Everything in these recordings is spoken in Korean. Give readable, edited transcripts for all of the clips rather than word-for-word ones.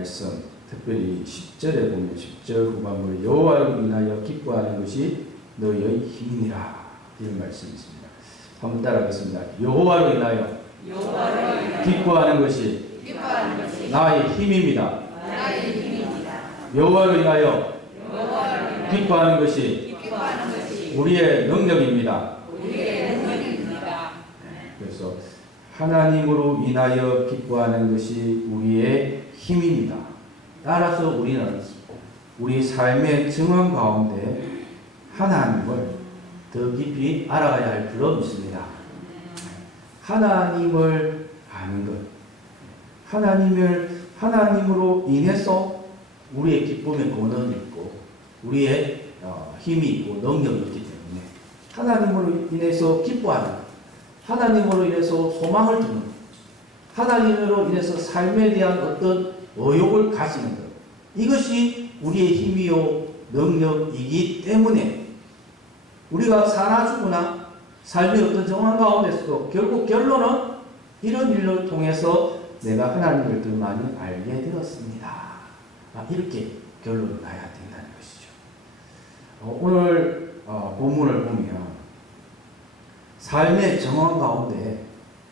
말씀, 특별히 10절에 보면 10절 후반부에 여호와를 인하여 기뻐하는 것이 너희의 힘이니라 이런 말씀이 있습니다. 한번 따라하겠습니다. 여호와를 인하여 기뻐하는 것이 나의 힘입니다. 여호와를 인하여 기뻐하는 것이 우리의 능력입니다. 그래서 하나님으로 인하여 기뻐하는 것이 우리의 힘입니다. 따라서 우리는 우리 삶의 증언 가운데 하나님을 더 깊이 알아가야 할 필요가 있습니다. 하나님을 아는 것, 하나님으로 인해서 우리의 기쁨의 근원이 있고 우리의 힘이 있고 능력이 있기 때문에 하나님으로 인해서 기뻐하는 것, 하나님으로 인해서 소망을 두는 것, 하나님으로 인해서 삶에 대한 어떤 의욕을 가지는 것, 이것이 우리의 힘이요 능력이기 때문에 우리가 사나 죽으나 삶의 어떤 정황 가운데서도 결국 결론은 이런 일을 통해서 내가 하나님을 더 많이 알게 되었습니다. 이렇게 결론을 나야 된다는 것이죠. 오늘 본문을 보면 삶의 정황 가운데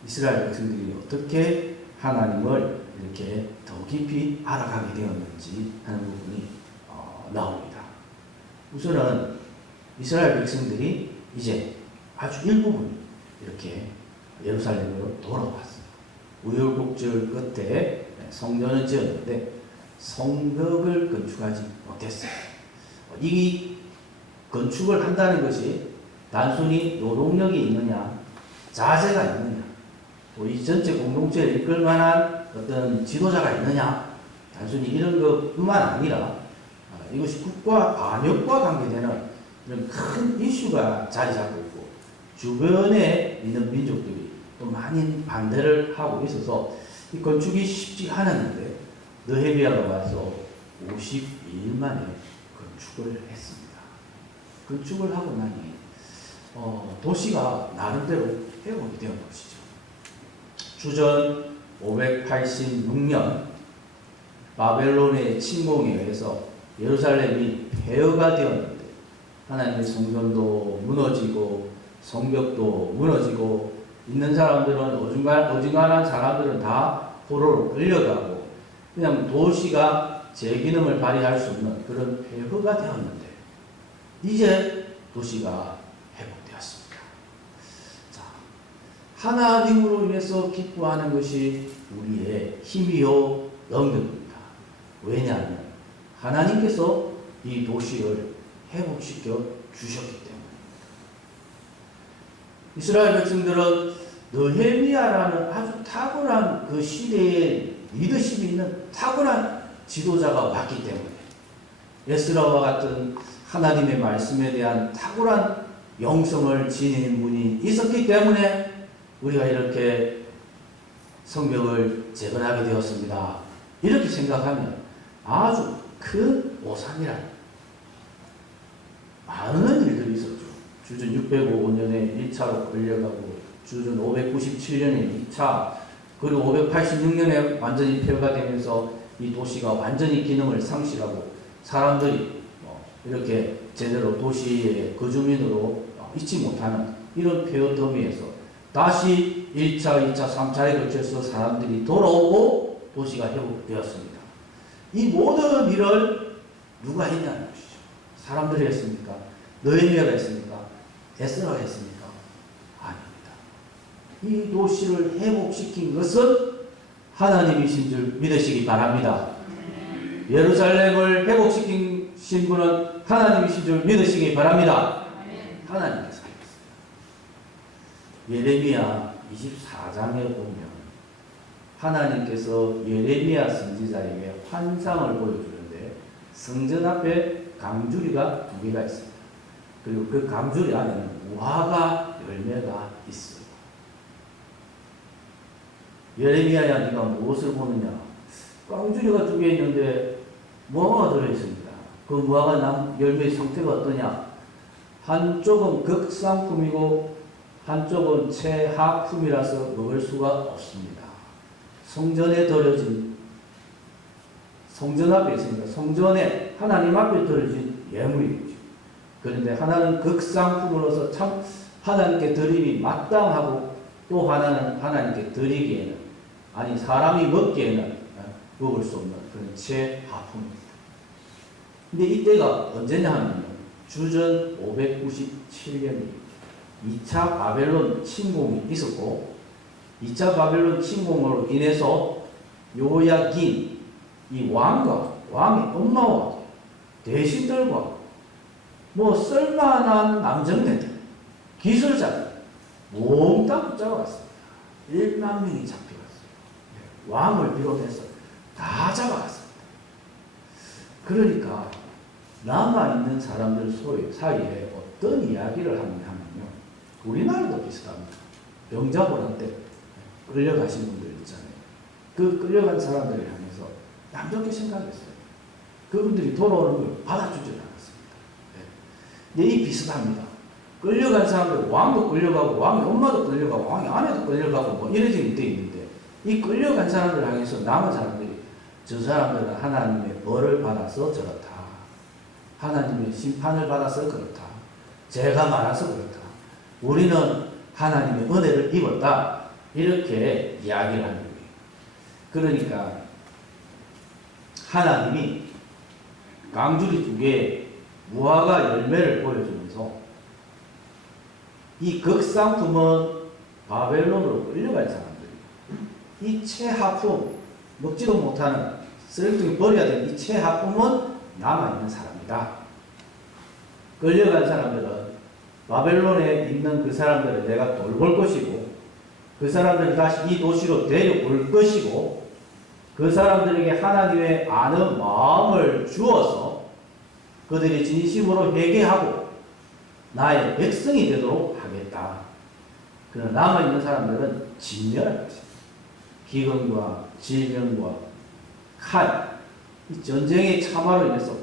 이스라엘 백성들이 어떻게 하나님을 이렇게 더 깊이 알아가게 되었는지 하는 부분이 나옵니다. 우선은 이스라엘 백성들이 이제 아주 일부분 이렇게 예루살렘으로 돌아왔습니다. 우여곡절 끝에 성전을 지었는데 성벽을 건축하지 못했어요. 이 건축을 한다는 것이 단순히 노동력이 있느냐, 자세가 있느냐, 이 전체 공동체를 이끌 만한 어떤 지도자가 있느냐, 단순히 이런 것뿐만 아니라 이것이 국가 반역과 관계되는 이런 큰 이슈가 자리 잡고 있고 주변에 있는 민족들이 또 많은 반대를 하고 있어서 이 건축이 쉽지 않았는데 느헤미야가 와서 52일 만에 건축을 했습니다. 건축을 하고 나니 도시가 나름대로 회복이 되는 것이죠. 주전 586년 바벨론의 침공에 의해서 예루살렘이 폐허가 되었는데 하나님의 성전도 무너지고 성벽도 무너지고 있는 사람들은 어중간한 사람들은 다 포로로 끌려가고 그냥 도시가 제 기능을 발휘할 수 없는 그런 폐허가 되었는데 이제 도시가 회복되었습니다. 자, 하나님으로 인해서 기뻐하는 것이 우리의 힘이요 능력입니다. 왜냐하면 하나님께서 이 도시를 회복시켜 주셨기 때문입니다. 이스라엘 백성들은 느헤미야라는 아주 탁월한 그 시대에 리더십이 있는 탁월한 지도자가 왔기 때문에 에스라와 같은 하나님의 말씀에 대한 탁월한 영성을 지닌 분이 있었기 때문에 우리가 이렇게 성벽을 재건하게 되었습니다. 이렇게 생각하면 아주 큰 오산이란 많은 일들이 있었죠. 주전 605년에 1차로 끌려가고 주전 597년에 2차 그리고 586년에 완전히 폐허가 되면서 이 도시가 완전히 기능을 상실하고 사람들이 이렇게 제대로 도시의 거주민으로 있지 못하는 이런 폐허 더미에서 다시 1차, 2차, 3차에 걸쳐서 사람들이 돌아오고 도시가 회복되었습니다. 이 모든 일을 누가 했냐는 것이죠. 사람들이 했습니까? 느헤미야가 했습니까? 에스라가 했습니까? 아닙니다. 이 도시를 회복시킨 것은 하나님이신 줄 믿으시기 바랍니다. 예루살렘을 회복시킨 분은 하나님이신 줄 믿으시기 바랍니다. 하나님께서 하셨습니다. 예레미야 24장에 보면 하나님께서 예레미야 선지자에게 환상을 보여주는데 성전 앞에 강주리가 2개가 있습니다. 그리고 그 강주리 안에는 무화과 열매가 있어요. 예레미야야 네가 무엇을 보느냐? 강주리가 2개 있는데 무화과가 들어있습니다. 그 무화과 열매의 상태가 어떠냐? 한쪽은 극상품이고 한쪽은 최하품이라서 먹을 수가 없습니다. 성전에 들여진 성전 앞에 있습니다. 성전에 하나님 앞에 드려진 예물이죠. 그런데 하나는 극상품으로서 참 하나님께 드림이 마땅하고 또 하나는 하나님께 드리기에는 아니 사람이 먹기에는 먹을 수 없는 그런 최하품입니다. 근데 이때가 언제냐 하면요. 주전 597년이 2차 바벨론 침공이 있었고 2차 바벨론 침공으로 인해서 요야긴 이 왕과 왕의 엄마와 대신들과 뭐 쓸만한 남정네들 기술자들 몽땅 붙잡아갔습니다. 1만 명이 잡혀갔어요. 왕을 비롯해서 다 잡아갔습니다. 그러니까 남아있는 사람들 사이에 어떤 이야기를 하냐면요. 우리나라도 비슷합니다. 병자호란 때 끌려가신 분들 있잖아요. 그 끌려간 사람들을 향해서 남좋게 생각했어요. 그분들이 돌아오는 걸 받아주지 않았습니다. 네. 이 비슷합니다. 끌려간 사람들, 왕도 끌려가고, 왕의 엄마도 끌려가고, 왕의 아내도 끌려가고, 뭐 이래진 때 있는데, 이 끌려간 사람들을 향해서 남은 사람들이, 저 사람들은 하나님의 벌을 받아서 저렇다. 하나님의 심판을 받아서 그렇다. 죄가 많아서 그렇다. 우리는 하나님의 은혜를 입었다. 이렇게 이야기를 하는 거예요. 그러니까 하나님이 강주리 두 개의 무화과 열매를 보여주면서 이 극상품은 바벨론으로 끌려갈 사람들이에요. 이 최하품, 먹지도 못하는 쓰레기통에 버려야 되는 이 최하품은 남아있는 사람이다. 끌려간 사람들은 바벨론에 있는 그 사람들을 내가 돌볼 것이고 그 사람들을 다시 이 도시로 데려올 것이고 그 사람들에게 하나님의 아는 마음을 주어서 그들이 진심으로 회개하고 나의 백성이 되도록 하겠다. 그러나 남아있는 사람들은 진멸할 것이다. 기근과 질병과 칼, 이 전쟁의 참화로 인해서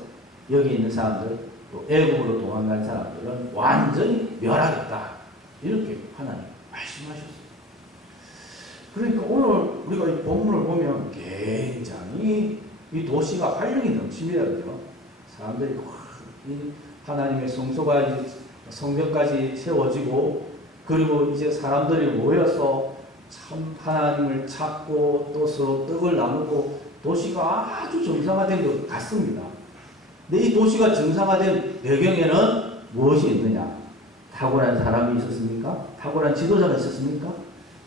여기 있는 사람들, 또 애국으로 도망간 사람들은 완전히 멸하겠다. 이렇게 하나님 말씀하셨어요. 그러니까 오늘 우리가 이 본문을 보면 굉장히 이 도시가 활력이 넘칩니다. 그죠? 사람들이 하나님의 성소가 이제 성벽까지 세워지고 그리고 이제 사람들이 모여서 참 하나님을 찾고 또 서로 떡을 나누고 도시가 아주 정상화된 것 같습니다. 근데 이 도시가 정상화된 배경에는 무엇이 있느냐? 탁월한 사람이 있었습니까? 탁월한 지도자가 있었습니까?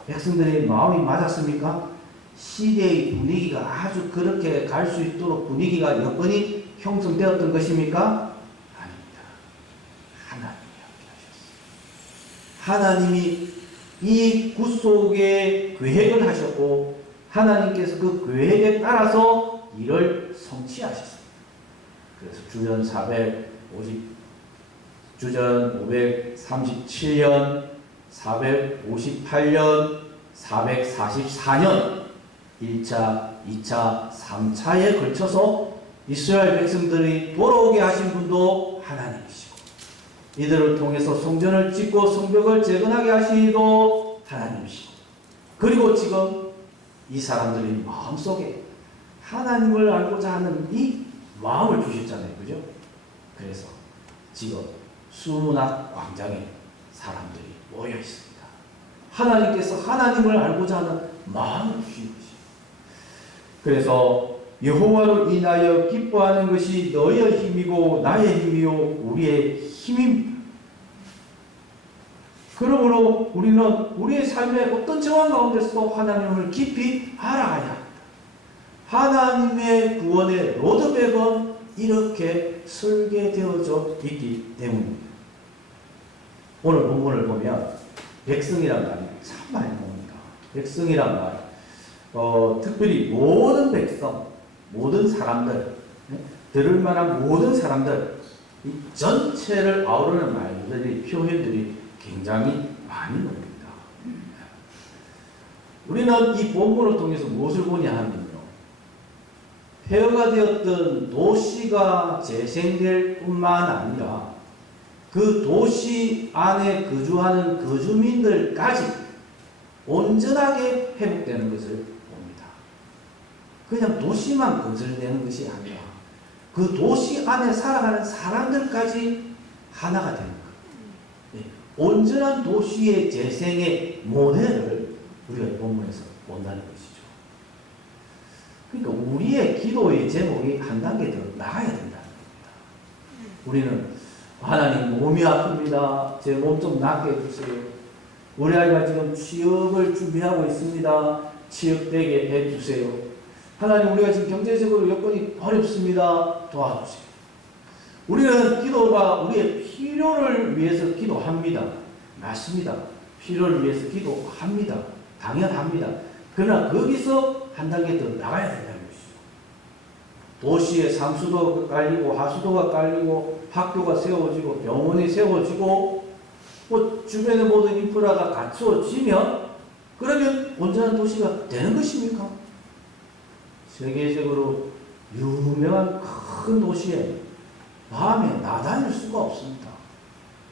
백성들의 마음이 맞았습니까? 시대의 분위기가 아주 그렇게 갈 수 있도록 분위기가 여건이 형성되었던 것입니까? 아닙니다. 하나님이 함께 하셨어요. 하나님이 이 구속의 계획을 하셨고 하나님께서 그 계획에 따라서 이를 성취하셨습니다. 그래서 주전 537년 458년, 444년 1차, 2차, 3차에 걸쳐서 이스라엘 백성들이 돌아오게 하신 분도 하나님이시고 이들을 통해서 성전을 짓고 성벽을 재건하게 하시도 하나님이시고 그리고 지금 이 사람들의 마음속에 하나님을 알고자 하는 이 마음을 주셨잖아요. 그죠? 그래서 지금 수문학 광장에 사람들이 모여 있습니다. 하나님께서 하나님을 알고자 하는 마음을 주신 것이죠. 그래서 여호와로 인하여 기뻐하는 것이 너의 힘이고 나의 힘이요 우리의 힘입니다. 그러므로 우리는 우리의 삶의 어떤 정황 가운데서도 하나님을 깊이 알아가야 합니다. 하나님의 구원의 로드맵은 이렇게 설계되어져 있기 때문입니다. 오늘 본문을 보면 백성이란 말이 참 많이 나옵니다. 백성이란 말, 특별히 모든 백성, 모든 사람들, 들을 만한 모든 사람들, 이 전체를 아우르는 말들이, 표현들이 굉장히 많이 나옵니다. 우리는 이 본문을 통해서 무엇을 보냐 하면요. 폐허가 되었던 도시가 재생될 뿐만 아니라 그 도시 안에 거주하는 거주민들까지 온전하게 회복되는 것을 봅니다. 그냥 도시만 건설되는 것이 아니라 그 도시 안에 살아가는 사람들까지 하나가 되는 거예요. 예, 온전한 도시의 재생의 모델을 우리가 이 본문에서 본다는 것이죠. 그러니까 우리의 기도의 제목이 한 단계 더 나아야 된다는 겁니다. 우리는 하나님 몸이 아픕니다. 제 몸 좀 낫게 해주세요. 우리 아이가 지금 취업을 준비하고 있습니다. 취업되게 해주세요. 하나님 우리가 지금 경제적으로 여건이 어렵습니다. 도와주세요. 우리는 기도가 우리의 필요를 위해서 기도합니다. 맞습니다. 필요를 위해서 기도합니다. 당연합니다. 그러나 거기서 한 단계 더 나가야 된다는 것이죠. 도시에 상수도가 깔리고 하수도가 깔리고 학교가 세워지고 병원이 세워지고 주변의 모든 인프라가 갖추어지면 그러면 온전한 도시가 되는 것입니까? 세계적으로 유명한 큰 도시에 밤에 나다닐 수가 없습니다.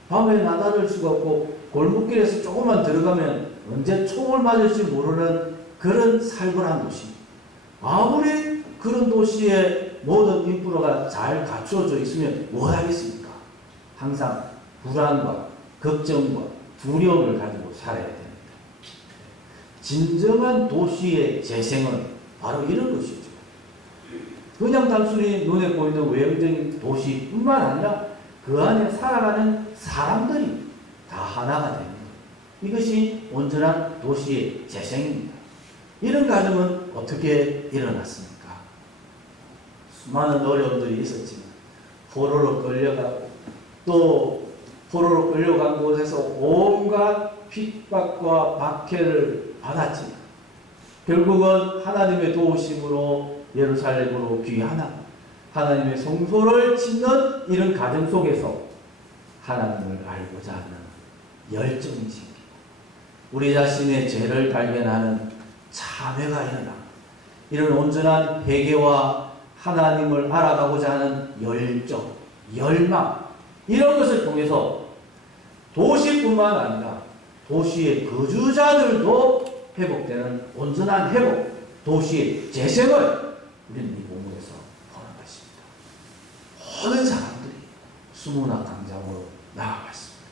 밤에 나다닐 수가 없고 골목길에서 조금만 들어가면 언제 총을 맞을지 모르는 그런 살벌한 도시. 아무리 그런 도시에 모든 인프라가 잘 갖추어져 있으면 뭘 하겠습니까? 항상 불안과 걱정과 두려움을 가지고 살아야 됩니다. 진정한 도시의 재생은 바로 이런 것이죠. 그냥 단순히 눈에 보이는 외형적인 도시뿐만 아니라 그 안에 살아가는 사람들이 다 하나가 됩니다. 이것이 온전한 도시의 재생입니다. 이런 과정은 어떻게 일어났습니까? 수많은 어려움들이 있었지만 포로로 끌려가고 또 포로로 끌려간 곳에서 온갖 핍박과 박해를 받았지만 결국은 하나님의 도우심으로 예루살렘으로 귀환하고 하나님의 성소를 짓는 이런 과정 속에서 하나님을 알고자 하는 열정이 생기고 우리 자신의 죄를 발견하는 참회가 일어나고 이런 온전한 회개와 하나님을 알아가고자 하는 열정, 열망 이런 것을 통해서 도시뿐만 아니라 도시의 거주자들도 회복되는 온전한 회복, 도시의 재생을 우리는 이 본문에서 보는 것입니다. 모든 사람들이 수문학 광장으로 나아갔습니다.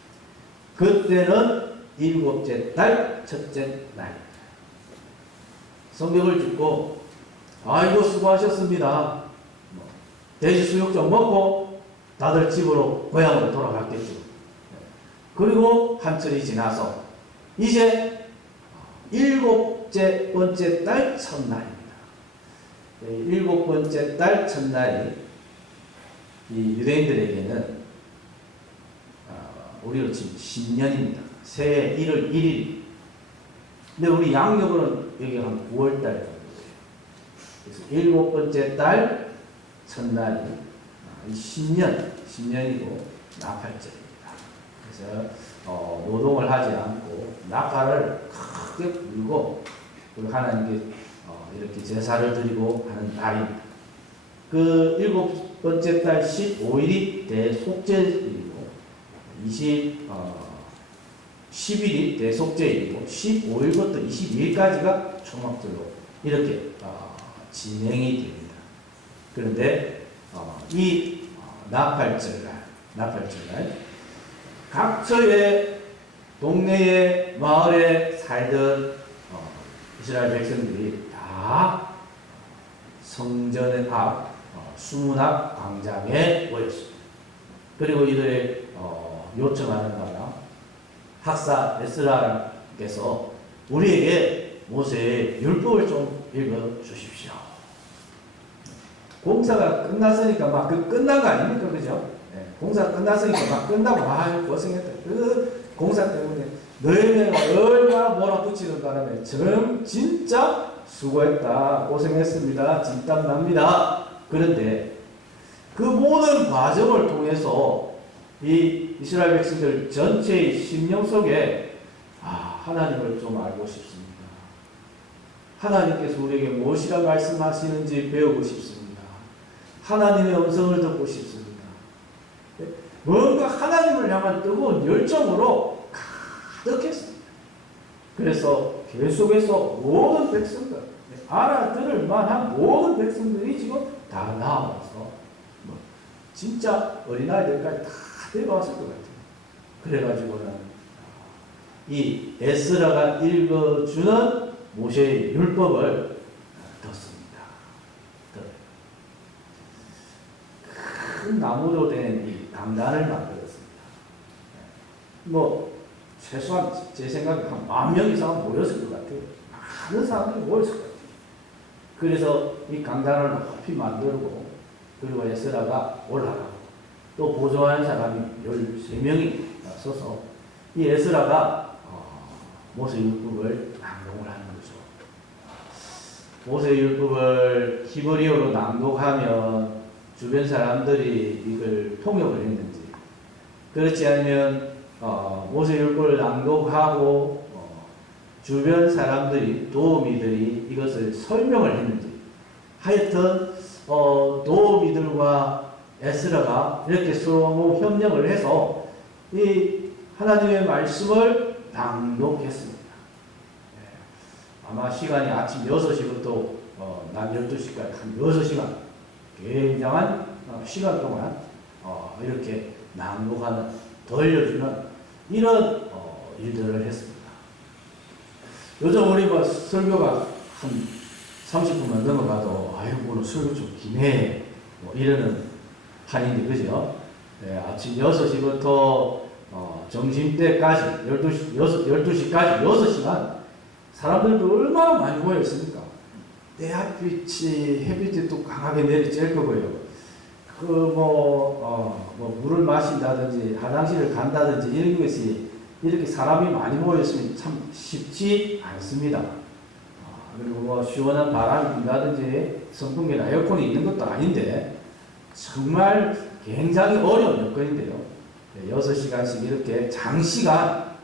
그때는 일곱째 달 첫째 날입니다. 성경을 듣고 아이고 수고하셨습니다. 돼지 수육 좀 먹고 다들 집으로 고향으로 돌아갔겠죠. 그리고 한철이 지나서 이제 일곱째 번째 달 첫날입니다. 일곱 번째 달 첫날이 이 유대인들에게는 우리로 치면 신년입니다. 새해 1월 1일. 근데 우리 양력으로는 여기 한 9월 달 정도예요. 그래서 일곱 번째 달 첫날이 신년이고 나팔절입니다. 그래서 노동을 하지 않고 나팔을 크게 불고 하나님께 이렇게 제사를 드리고 하는 날입니다. 그 일곱 번째 달 15일이 대속죄일이고 10일이 대속죄일이고 15일부터 22일까지가 초막절로 이렇게 진행이 됩니다. 그런데 이 나팔절날 각처의 동네에 마을에 살던 이스라엘 백성들이 다 성전의 앞 수문 앞 광장에 모였습니다. 그리고 이들의 요청하는 바가 학사 에스라께서 우리에게 모세의 율법을 좀 읽어 주십시오. 공사가 끝났으니까 막 끝난 거 아닙니까? 그죠? 네. 공사 끝났으니까 막 끝나고 고생했다. 그 공사 때문에 너희는 얼마나 몰아붙이는 바람에 진짜 수고했다. 고생했습니다. 진땀 납니다. 그런데 그 모든 과정을 통해서 이 이스라엘 백성들 전체의 심령 속에 하나님을 좀 알고 싶습니다. 하나님께서 우리에게 무엇이라 말씀하시는지 배우고 싶습니다. 하나님의 음성을 듣고 싶습니다. 뭔가 하나님을 향한 뜨거운 열정으로 가득했습니다. 그래서 계속해서 모든 백성들 알아들을 만한 모든 백성들이 지금 다 나와서 뭐 진짜 어린아이들까지 다 데려왔을 것 같아요. 그래가지고는 이 에스라가 읽어주는 모세의 율법을 듣습니다. 큰 나무로 된 이 강단을 만들었습니다. 뭐 최소한 제 생각에 한 10,000명 이상 모였을 것 같아요. 많은 사람들이 모였을 것 같아요. 그래서 이 강단을 높이 만들고 그리고 에스라가 올라가고 또 보조하는 사람이 13명이 서서 이 에스라가 모세 율법을 낭독을 하는 거죠. 모세 율법을 히브리어로 낭독하면 주변 사람들이 이걸 통역을 했는지 그렇지 않으면 모세 율법을 낭독하고 주변 사람들이 도우미들이 이것을 설명을 했는지 하여튼 도우미들과 에스라가 이렇게 서로 협력을 해서 이 하나님의 말씀을 낭독했습니다. 아마 시간이 아침 6시부터 낮 12시까지 한 6시간 굉장한 시간 동안 이렇게 낭독하는 들려주는 이런 일들을 했습니다. 요즘 우리 뭐 설교가 한 30분만 넘어가도 아유 오늘 설교 좀 기네 뭐 이러는 판인데 그죠? 네, 아침 6시부터 점심때까지 12시까지 6시간 사람들도 얼마나 많이 모였습니까? 햇빛이 또 강하게 내리쬐을 거고요. 뭐 물을 마신다든지 화장실을 간다든지 이런 것이 이렇게 사람이 많이 모였으면 참 쉽지 않습니다. 그리고 뭐 시원한 바람이 분다든지 선풍기나 에어컨이 있는 것도 아닌데 정말 굉장히 어려운 여건인데요. 6시간씩 이렇게 장시간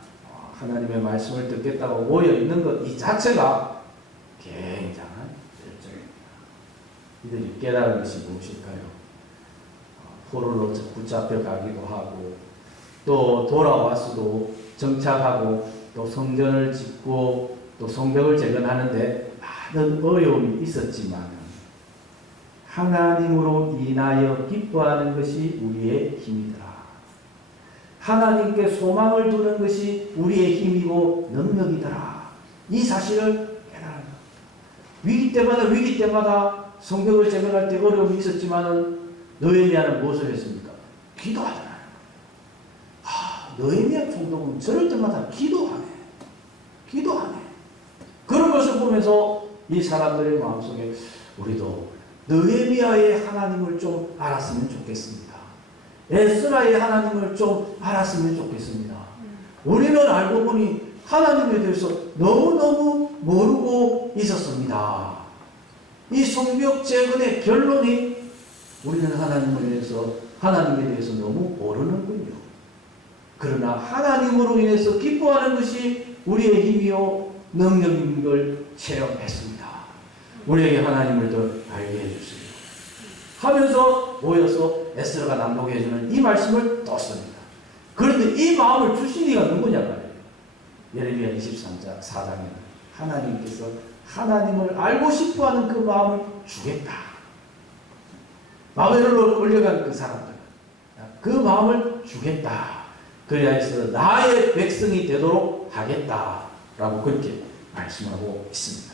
하나님의 말씀을 듣겠다고 모여 있는 것 이 자체가 굉장한 열정입니다. 이들이 깨달은 것이 무엇일까요? 포로로 붙잡혀 가기도 하고 또 돌아와서도 정착하고 또 성전을 짓고 또 성벽을 재건하는데 많은 어려움이 있었지만 하나님으로 인하여 기뻐하는 것이 우리의 힘이더라. 하나님께 소망을 두는 것이 우리의 힘이고 능력이더라. 이 사실을 깨달은 것. 위기 때마다 성벽을 재건할 때 어려움이 있었지만은 느헤미야는 무엇을 했습니까? 기도하잖아요. 느헤미야 총독은 저럴 때마다 기도하네. 그런 것을 보면서 이 사람들의 마음속에 우리도 느헤미야의 하나님을 좀 알았으면 좋겠습니다. 에스라의 하나님을 좀 알았으면 좋겠습니다. 우리는 알고 보니 하나님에 대해서 너무너무 모르고 있었습니다. 이 성벽 재건의 결론이 우리는 하나님에 대해서 너무 모르는군요. 그러나 하나님으로 인해서 기뻐하는 것이 우리의 힘이요 능력인 걸 체험했습니다. 우리에게 하나님을 더 알게 해주세요. 하면서 모여서 에스라가 낭독해주는 이 말씀을 떴습니다. 그런데 이 마음을 주신 이가 누구냐 말이에요. 예레미야 23장 4장에는 하나님께서 하나님을 알고 싶어하는 그 마음을 주겠다. 바벨론으로 끌려간 그 사람들 그 마음을 주겠다. 그래야 해서 나의 백성이 되도록 하겠다라고 그렇게 말씀하고 있습니다.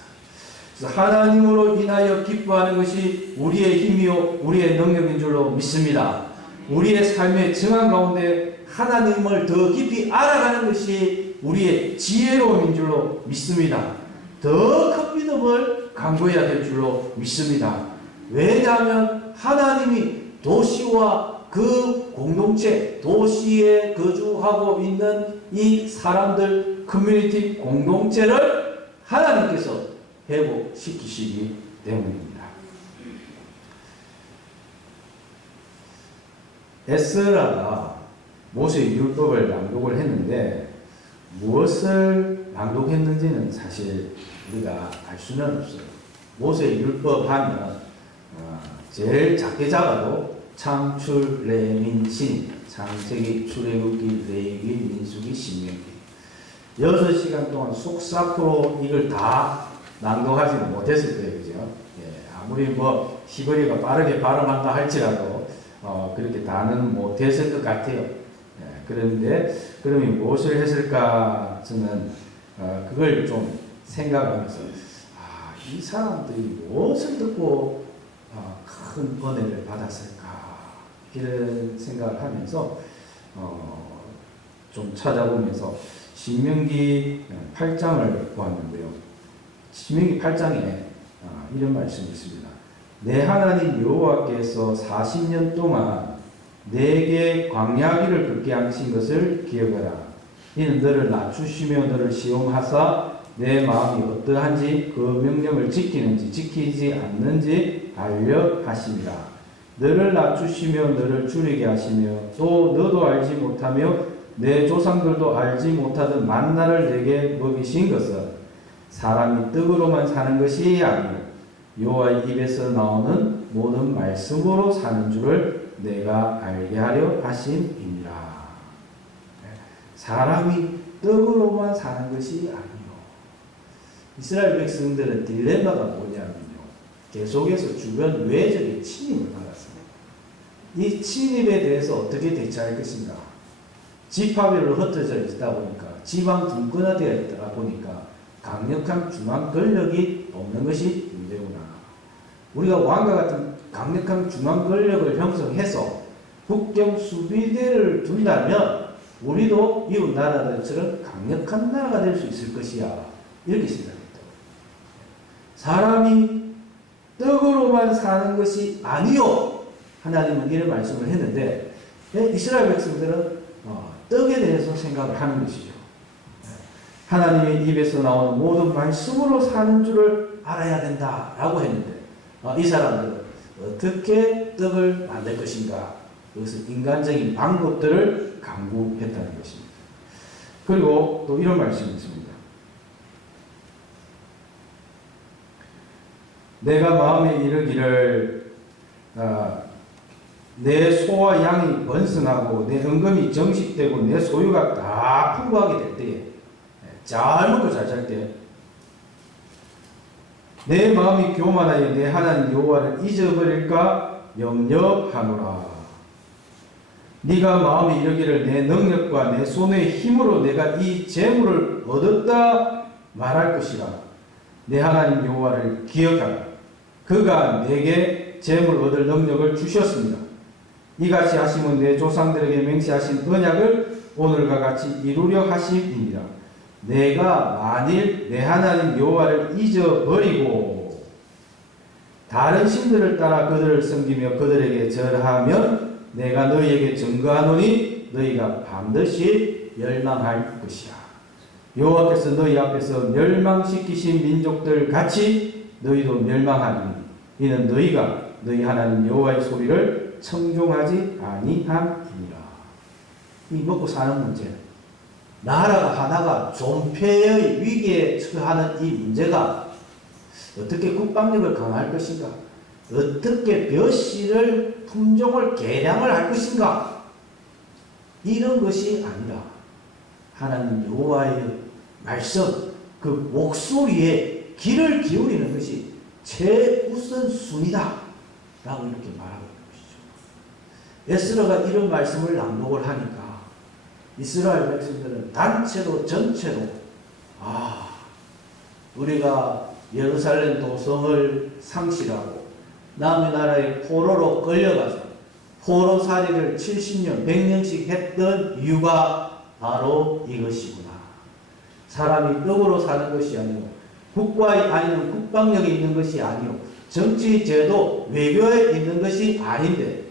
그래서 하나님으로 인하여 기뻐하는 것이 우리의 힘이요 우리의 능력인 줄로 믿습니다. 우리의 삶의 정한 가운데 하나님을 더 깊이 알아가는 것이 우리의 지혜로움인 줄로 믿습니다. 더 큰 믿음을 강구해야 될 줄로 믿습니다. 왜냐하면 하나님이 도시와 그 공동체, 도시에 거주하고 있는 이 사람들, 커뮤니티 공동체를 하나님께서 회복시키시기 때문입니다. 에스라가 모세의 율법을 낭독을 했는데 무엇을 낭독했는지는 사실 우리가 알 수는 없어요. 모세의 율법 하면 제일 작게 잡아도 창출, 레민, 신, 창세기, 출애굽기, 레위기, 민수기, 신명기 6시간 동안 속사포로 이걸 다 낭독하지는 못했을 거예요. 그죠? 예, 아무리 뭐 시골이가 빠르게 발음한다 할지라도 그렇게 다는 못했을 것 같아요. 예, 그런데 그러면 무엇을 했을까? 저는 그걸 좀 생각하면서 이 사람들이 무엇을 듣고 큰 은혜를 받았을까? 이런 생각을 하면서 좀 찾아보면서 신명기 8장을 보았는데요. 신명기 8장에 이런 말씀이 있습니다. 내 하나님 여호와께서 40년 동안 내게 광야길을 걷게 하신 것을 기억하라. 이는 너를 낮추시며 너를 시험하사 내 마음이 어떠한지 그 명령을 지키는지 지키지 않는지 알려 하심이라. 너를 낮추시며 너를 줄이게 하시며 또 너도 알지 못하며 내 조상들도 알지 못하던 만나를 내게 먹이신 것은 사람이 떡으로만 사는 것이 아니요 여호와의 입에서 나오는 모든 말씀으로 사는 줄을 내가 알게 하려 하심이니라. 사람이 떡으로만 사는 것이 아니요. 이스라엘 백성들은 딜레마가 뭐냐면요. 계속해서 주변 외적인 침입을 받았습니다. 이 침입에 대해서 어떻게 대처할 것인가? 지파별로 흩어져 있다 보니까 지방 분권화되어 있다 보니까 강력한 중앙 권력이 없는 것이 문제구나. 우리가 왕과 같은 강력한 중앙 권력을 형성해서 국경 수비대를 둔다면 우리도 이웃 나라들처럼 강력한 나라가 될 수 있을 것이야. 이렇게 생각했다. 사람이 떡으로만 사는 것이 아니요. 하나님은 이런 말씀을 했는데 이스라엘 백성들은 떡에 대해서 생각을 하는 것이죠. 하나님의 입에서 나오는 모든 말씀으로 사는 줄을 알아야 된다라고 했는데 이 사람들은 어떻게 떡을 만들 것인가? 그것은 인간적인 방법들을 강구했다는 것입니다. 그리고 또 이런 말씀이 있습니다. 내가 마음에 이르기를 내 소와 양이 번성하고 내 은금이 정식되고 내 소유가 다 풍부하게 될 때에 잘 먹고 잘 살 때 내 마음이 교만하여 내 하나님 여호와를 잊어버릴까 염려하노라. 네가 마음에 이르기를 내 능력과 내 손의 힘으로 내가 이 재물을 얻었다 말할 것이라. 내 하나님 여호와를 기억하라. 그가 내게 재물 얻을 능력을 주셨습니다. 이같이 하심은 내 조상들에게 맹세하신 언약을 오늘과 같이 이루려 하심이니라. 내가 만일 내 하나님 여호와를 잊어버리고 다른 신들을 따라 그들을 섬기며 그들에게 절하면 내가 너희에게 증거하노니 너희가 반드시 멸망할 것이야. 여호와께서 너희 앞에서 멸망시키신 민족들 같이 너희도 멸망하리니 이는 너희가 너희 하나님 여호와의 소리를 청종하지 아니함이니라. 이 먹고 사는 문제, 나라가 하나가 존폐의 위기에 처하는 이 문제가 어떻게 국방력을 강화할 것인가? 어떻게 벼씨를 품종을 개량을 할 것인가? 이런 것이 아니라 하나님 여호와의 말씀, 그 목소리에 귀를 기울이는 것이 최우선순위다 라고 이렇게 말하고 있는 것이죠. 에스라가 이런 말씀을 낭독을 하니까 이스라엘 백성들은 단체로 전체로 우리가 예루살렘 도성을 상실하고 남의 나라의 포로로 끌려가서 포로살이를 70년, 100년씩 했던 이유가 바로 이것이구나. 사람이 떡으로 사는 것이 아니고 국가에 아니면 국방력이 있는 것이 아니요 정치 제도 외교에 있는 것이 아닌데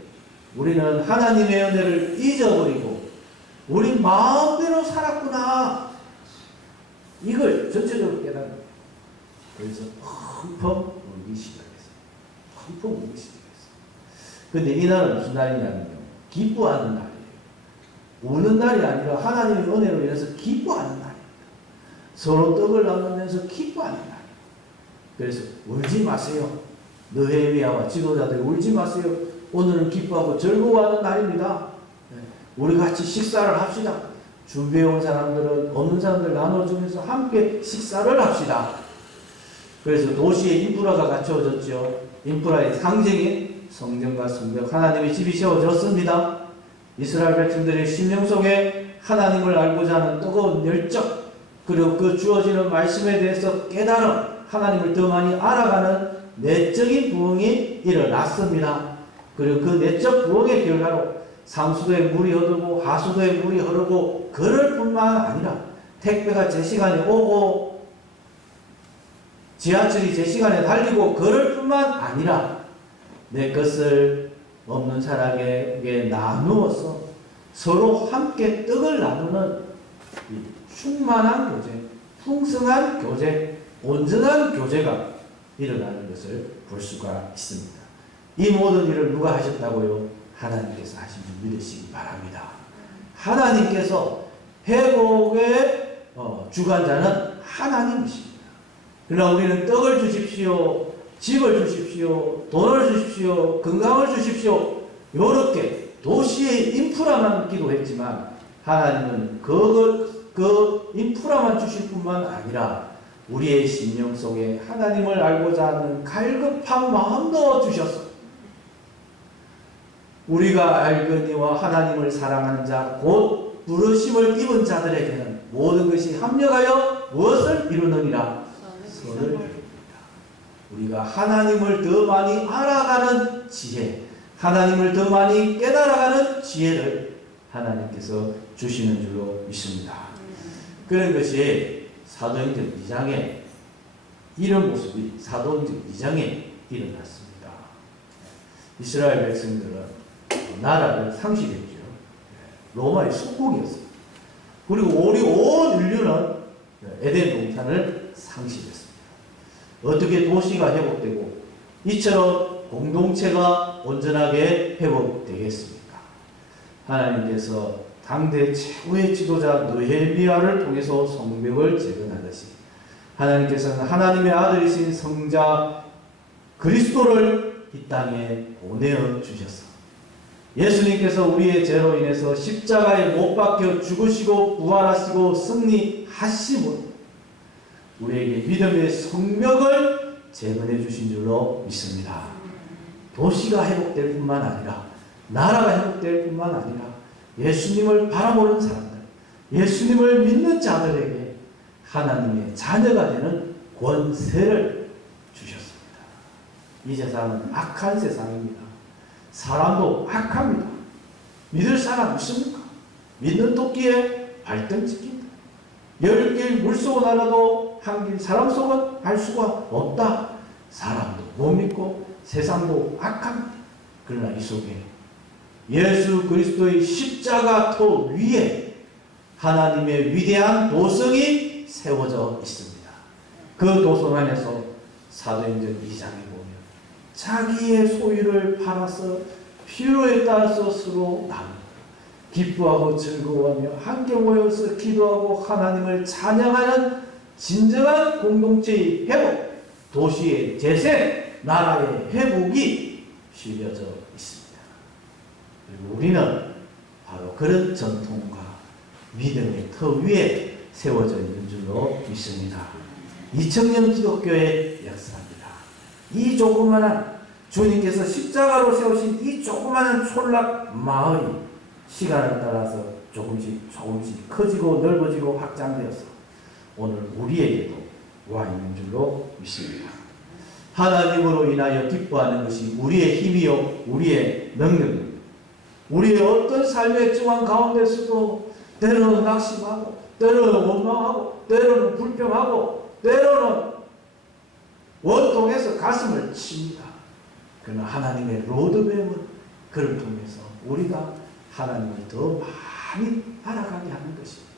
우리는 하나님의 은혜를 잊어버리고 우리 마음대로 살았구나. 이걸 전체적으로 깨닫는 거예요. 그래서 펑펑 울기 시작했어요. 펑펑 울기 시작했어요. 근데 이날은 무슨 날이냐면요. 기뻐하는 날이에요. 우는 날이 아니라 하나님의 은혜로 인해서 기뻐하는 날입니다. 서로 떡을 나누면서 기뻐하는 날이에요. 그래서 울지 마세요. 느헤미야와 지도자들이 울지 마세요. 오늘은 기뻐하고 즐거워하는 날입니다. 우리 같이 식사를 합시다. 준비해온 사람들은 없는 사람들 나눠주면서 함께 식사를 합시다. 그래서 도시에 인프라가 갖춰졌죠. 인프라의 상징인 성전과 성벽, 하나님의 집이 세워졌습니다. 이스라엘 백성들의 심령 속에 하나님을 알고자 하는 뜨거운 열정, 그리고 그 주어지는 말씀에 대해서 깨달음, 하나님을 더 많이 알아가는 내적인 부흥이 일어났습니다. 그리고 그 내적 부흥의 결과로 상수도에 물이 흐르고 하수도에 물이 흐르고 그럴 뿐만 아니라 택배가 제 시간에 오고 지하철이 제 시간에 달리고 그럴 뿐만 아니라 내 것을 없는 사람에게 나누어서 서로 함께 떡을 나누는 충만한 교제, 풍성한 교제, 온전한 교제가 일어나는 것을 볼 수가 있습니다. 이 모든 일을 누가 하셨다고요? 하나님께서 하신 줄 믿으시기 바랍니다. 하나님께서 회복의 주관자는 하나님이십니다. 그러나 우리는 떡을 주십시오, 집을 주십시오, 돈을 주십시오, 건강을 주십시오, 이렇게 도시의 인프라만 기도했지만 하나님은 그 인프라만 주실 뿐만 아니라 우리의 심령 속에 하나님을 알고자 하는 갈급한 마음 넣어주셨습니다. 우리가 알거니와 하나님을 사랑하는 자 곧 부르심을 입은 자들에게는 모든 것이 합력하여 무엇을 이루느니라? 선을 이룹니다. 우리가 하나님을 더 많이 알아가는 지혜, 하나님을 더 많이 깨달아가는 지혜를 하나님께서 주시는 줄로 믿습니다. 그런 것이 사도행전 2장에 이런 모습이 사도행전 2장에 일어났습니다. 이스라엘 백성들은 나라를 상실했죠. 로마의 속국이었습니다. 그리고 우리 온 인류는 에덴 동산을 상실했습니다. 어떻게 도시가 회복되고 이처럼 공동체가 온전하게 회복되겠습니까? 하나님께서 당대 최고의 지도자 느헤미야를 통해서 성벽을 재건하듯이 하나님께서는 하나님의 아들이신 성자 그리스도를 이 땅에 보내어 주셨습니다. 예수님께서 우리의 죄로 인해서 십자가에 못 박혀 죽으시고 부활하시고 승리하심으로 우리에게 믿음의 성벽을 재건해 주신 줄로 믿습니다. 도시가 회복될 뿐만 아니라 나라가 회복될 뿐만 아니라 예수님을 바라보는 사람들, 예수님을 믿는 자들에게 하나님의 자녀가 되는 권세를 주셨습니다. 이 세상은 악한 세상입니다. 사람도 악합니다. 믿을 사람 있습니까? 믿는 토끼에 발등 찍힌다. 10길 물속은 알아도 한 길 사람 속은 알 수가 없다. 사람도 못 믿고 세상도 악합니다. 그러나 이 속에 예수 그리스도의 십자가 터 위에 하나님의 위대한 도성이 세워져 있습니다. 그 도성 안에서 사도행전 2장에 보면 자기의 소유를 팔아서 필요에 따라서 서로 나누고 기뻐하고 즐거워하며 함께 모여서 기도하고 하나님을 찬양하는 진정한 공동체의 회복, 도시의 재생, 나라의 회복이 실려져 있습니다. 그리고 우리는 바로 그런 전통과 믿음의 터 위에 세워져 있는 줄로 믿습니다. 2000년 기독교의 역사입니다. 이 조그마한 주님께서 십자가로 세우신 이 조그마한 촌락 마을이 시간을 따라서 조금씩 커지고 넓어지고 확장되어서 오늘 우리에게도 와 있는 줄로 믿습니다. 하나님으로 인하여 기뻐하는 것이 우리의 힘이요 우리의 능력입니다. 우리의 어떤 삶의 중앙 가운데서도 때로는 낙심하고 때로는 원망하고 때로는 불평하고 때로는 원통해서 가슴을 칩니다. 그러나 하나님의 로드맵은 그를 통해서 우리가 하나님을 더 많이 알아가게 하는 것입니다.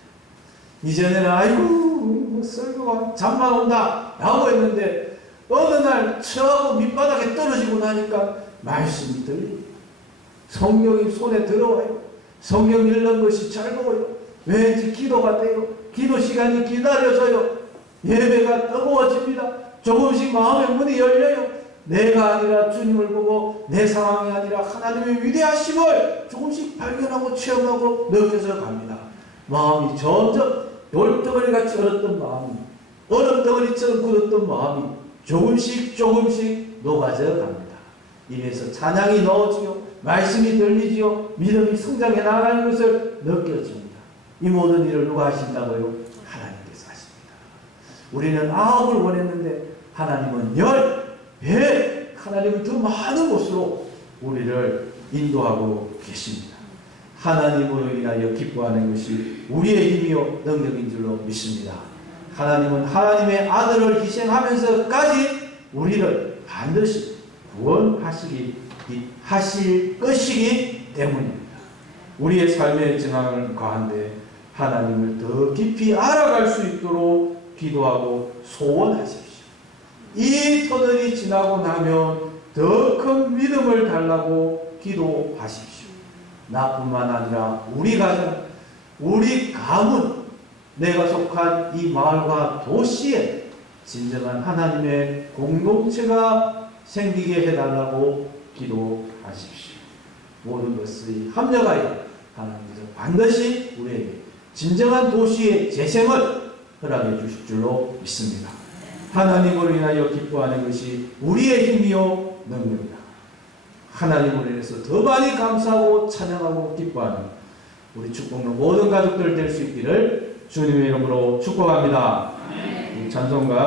이전에는 아이고 설교가 잠만 온다 라고 했는데 어느 날 처하고 밑바닥에 떨어지고 나니까 말씀이 들립니다. 성경이 손에 들어와요. 성경 읽는 것이 즐거워요. 왠지 기도가 돼요. 기도 시간이 기다려져요. 예배가 뜨거워집니다. 조금씩 마음의 문이 열려요. 내가 아니라 주님을 보고 내 상황이 아니라 하나님의 위대하심을 조금씩 발견하고 체험하고 느껴져 갑니다. 마음이 점점 돌덩어리 같이 얼었던 마음이 얼음덩어리처럼 굳었던 마음이 조금씩 조금씩 녹아져 갑니다. 입에서 찬양이 넣어지요, 말씀이 들리지요, 믿음이 성장해 나가는 것을 느껴집니다. 이 모든 일을 누가 하신다고요? 하나님께서 하십니다. 우리는 9을 원했는데 하나님은 10배, 하나님은 더 많은 곳으로 우리를 인도하고 계십니다. 하나님으로 인하여 기뻐하는 것이 우리의 힘이요 능력인 줄로 믿습니다. 하나님은 하나님의 아들을 희생하면서까지 우리를 반드시 구원하실 것이기 때문입니다. 우리의 삶의 증황을 가운데 하나님을 더 깊이 알아갈 수 있도록 기도하고 소원하십시오. 이 터널이 지나고 나면 더 큰 믿음을 달라고 기도하십시오. 나뿐만 아니라 우리 가정, 우리 가문, 내가 속한 이 마을과 도시에 진정한 하나님의 공동체가 생기게 해달라고 기도하십시오. 모든 것이 합력하여 하나님께서 반드시 우리에게 진정한 도시의 재생을 허락해 주실 줄로 믿습니다. 하나님으로 인하여 기뻐하는 것이 우리의 힘이요 능력이다. 하나님으로 인해서 더 많이 감사하고 찬양하고 기뻐하는 우리 축복로 모든 가족들 될 수 있기를 주님의 이름으로 축복합니다. 찬송가